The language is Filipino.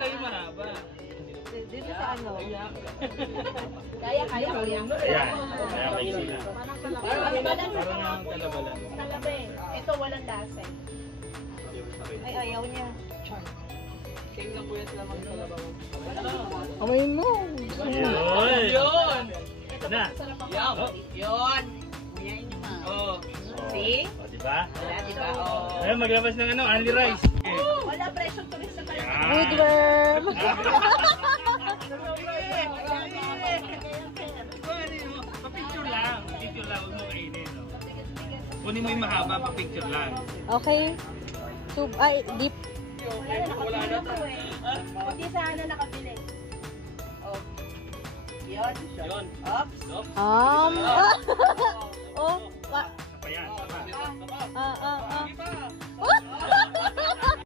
sa'yo mahaba. Dito sa ano? Kaya ko yan. Ayan. Kaya kayo sila. Parang kalabalan. Kalabe. Ito walang lasa. Ay, ayaw niya. Same lang po yan sila mga kalabaw. Amayin mo. Ayun. Yun! Ito Na. masarap ang Yan. Yun. Kuyain niyo ma. Oo. See? O, diba? Wala, diba? Oh. Ayun, maglabas ng ano, only rice. Wala presyong tulis sa tayo. Woodworm. Pa-picture lang. Pa-picture lang. Huwag mo kainin. No? Kunin mo yung mahaba. Pa-picture lang. Okay. Ay, deep. Wala na to eh. Hindi sana nakabili. Oh. Yun. Yun. Oops. Oops. Oh. Apa yan? Apa? Ah.